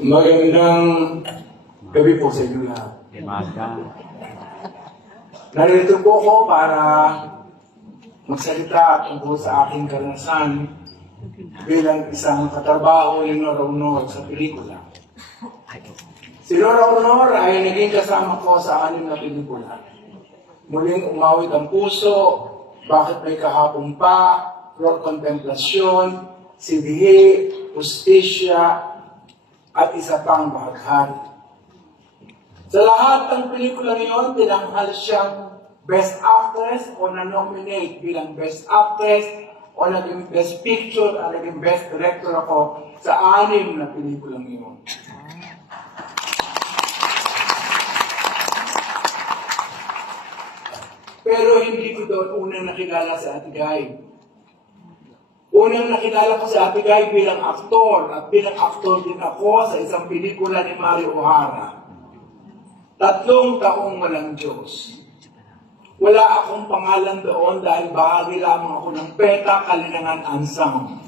Magandang gabi po sa inyo lahat. Narito po ako para magsalita tungkol sa aking karanasan bilang isang katrabaho ni Nora Honor sa pelikula. Si Nora Honor ay naging kasama ko sa 6 na pelikula. Muling umawit ang puso, Bakit May Kahapon Pa, Flor Contemplasyon, Sibihi, Justisya, at isa pang bahaghari. Sa lahat ng pelikula ngayon, tinanghal siyang Best Actress o na-nominate bilang Best Actress o naging Best Picture at naging Best Director ako sa 6 na pelikula ngayon. Pero hindi ko doon unang nakilala sa Ate Guy. Unang nakilala ko si Ate Guy bilang aktor at bilang aktor din ako sa isang pelikula ni Mario O'Hara. 3 taong walang Diyos. Wala akong pangalan doon dahil bahagi lamang ako ng PETA Kalinangan Ensemble.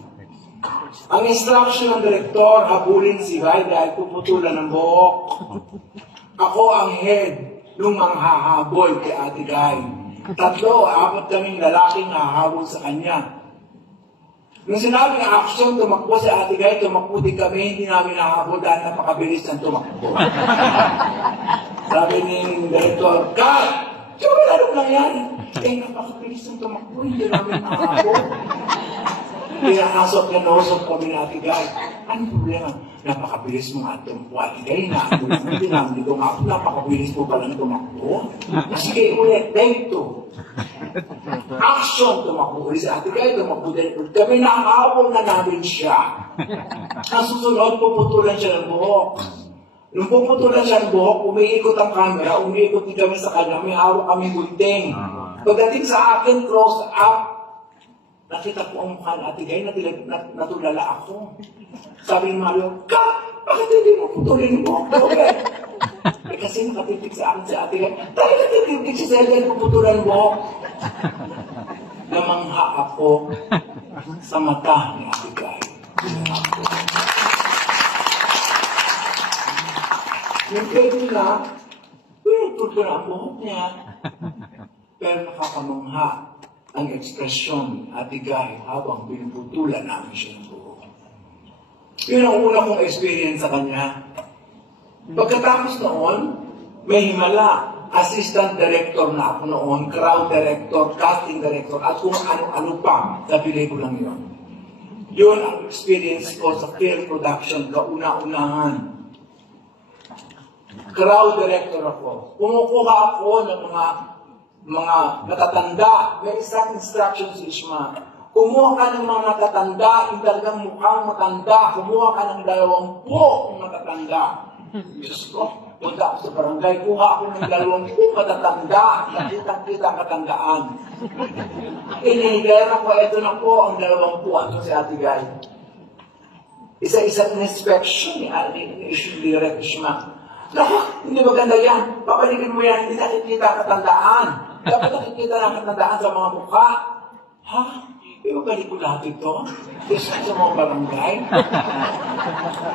Ang instruction ng direktor, habulin si Guy dahil puputulan ng buhok. Ako ang head nung manghahabol kay Ate Guy. 3, 4 kaming lalaking hahabol sa kanya. Nung sinabi ng action, tumakbo si Ate Guy, tumakbo din kami, hindi namin nahabol dahil napakabilis ng tumakbo. Sabi ni Director, Kat! Diba lalo lang yan? Eh, napakabilis ng tumakbo, hindi namin nahabol. Pinakasok na nausok kami ni Ate Guy. Ano problema? Napakabilis mo nga tumakbo, Ate Guy. Hindi namin tumakbo. Napakabilis mo palang tumakbo. Sige, ulit, take 2. Action! Tumakbo ulit si Ate Guy, tumakbo din. Kami nakahabol na namin siya. Nasusunod, puputulan siya ng buhok. Nung puputulan siya ng buhok, umiikot ang camera, umiikot din kami sa kanya, may hawak kami gunting. Pagdating sa akin, close up, nakita ko ang mukha ni Ate Guy, natulala ako. Sabi ni Mario, Kat! Bakit hindi mo putulin yung buhok daw, eh? Eh, kasi nakatitig sa akin si Ate Guy. Dahil nakatitig si Selden, puputulan yung buhok. Namangha ako sa mata ni Ate Guy. Yung pwede na, pinutol ko na ang buhok niya. Pero nakakamangha ang ekspresyon ni Ate Guy habang pinuputulan namin siya ng buhok. Yun ang una kong experience sa kanya. Pagkatapos noon, may himala. Assistant director na ako noon, crowd director, casting director, at kung ano-ano pa sa pelikulang yun. Yun ang experience ko sa film production, kauna-unahan. Crowd director ako. Kumukuha ako ng mga matatanda. May isang instruction si Ishma. Kumuha ka ng mga matatanda, yung talagang mukhang matanda. Kumuha ka ng 20 matatanda. Diyos ko, punta ako sa barangay, kuha ako ng 20 matatanda. Nakitang-kita ang katandaan. Inihigera ko, ito na po ang 20. Ito si Ate Guy. Isa-isang inspection ni Ishma. Naku, hindi maganda yan. Papalikin mo yan, hindi nakikita ang katandaan. Dapat nakikita ng katandaan sa mga mukha. Ha? Ibabalik ko lahat ito? Isa sa mga barangay?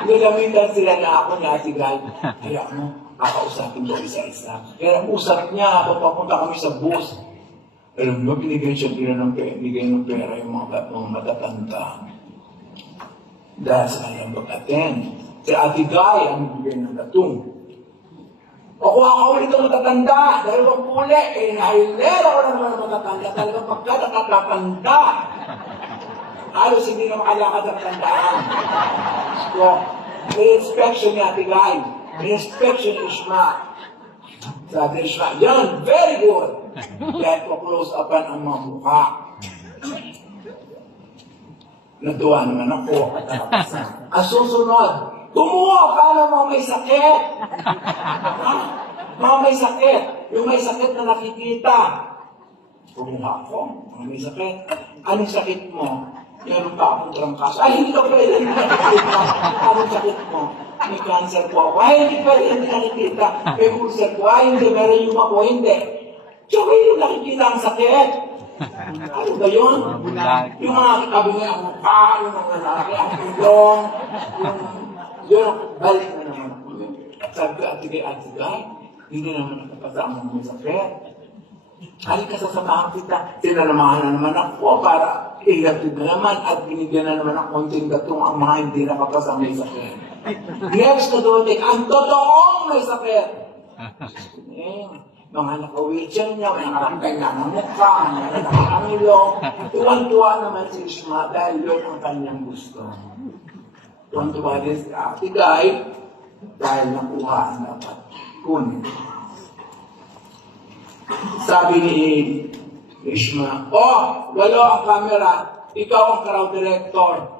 Nilamitan sila na ako na Ate Guy. Kaya mo, kakausapin ko isa-isa. Kaya usap niya habang papunta kami sa bus. Alam mo, binigyan siya ng pera yung mga matatanda. Dahil sa kanyang pag-attend. Si Ate Guy ang bigyan ng latong. O kung ako ulit ang matatanda, dahil ang puli, nahilera ko naman ang matatanda, talagang pagka nakatatanda, halos hindi na makalakad ang tandaan. So, may inspection ni Ate Guy, may inspection ni Ishma. Sabi ni Ishma, yan, very good. Dahil ko close upan ang mga mukha. Natuwa naman ako. Ang susunod, kumuha ka ng mga may sakit. Mga may sakit. Yung may sakit na nakikita. Kumuha ko. Mga may sakit. Anong sakit mo? Meron pa akong trangkas. Ay, hindi ka pwede hindi nakikita. Anong sakit mo? May cancer po ako. Ay, hindi pwede hindi nakikita. May ulcer po. Ay, hindi. Meron yung ako. Hindi. Tsaka yung nakikita ang sakit. Ano ba yun? Yung mga kabingi ang mukha, yung mga lalaki ang ilong, Yun, balik na naman ako. Sabi ko, ate Guy, hindi naman nakapasama mo sa fair. Halika sasamahan kita. Sinanamahan na naman ako para ihatid na naman at binigyan na naman ng konting gatong ang mga hindi nakapasama sa fair. Next na dumating, ang totoong may sakit. Mga naka-wheelchair niya, mga nakarangkay na ng mukha, mga nakaangilo. Tuwan-tuwa naman si Ishma dahil yun ang kanyang gusto. Tuwan-tuwa din si Ate Guy dahil nakuha ang dapat kunin. Sabi ni Ishma, walo ang camera, ikaw ang crowd director.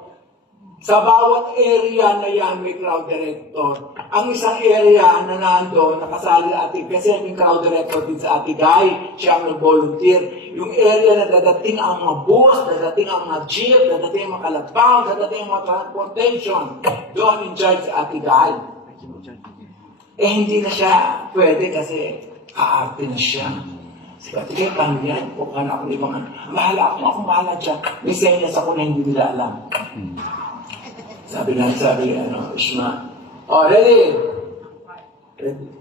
Sa bawat area na yan may crowd director. Ang isang area na nando, nakasali ate, kasi yung crowd director din sa Ate Guy, siya ang nag-volunteer. Yung area na dadating ang mga bus, dadating ang mga jeep, dadating ang mga kalabaw, dadating ang mga transportation. Doon in charge sa Ate Guy. Hindi na siya pwede kasi aarte na siya. Sabi ko, paano yan? Kung ano ako ibang bahala ako dyan. May senyas ako na hindi nila alam. Sabi Ishma, ready? Ready.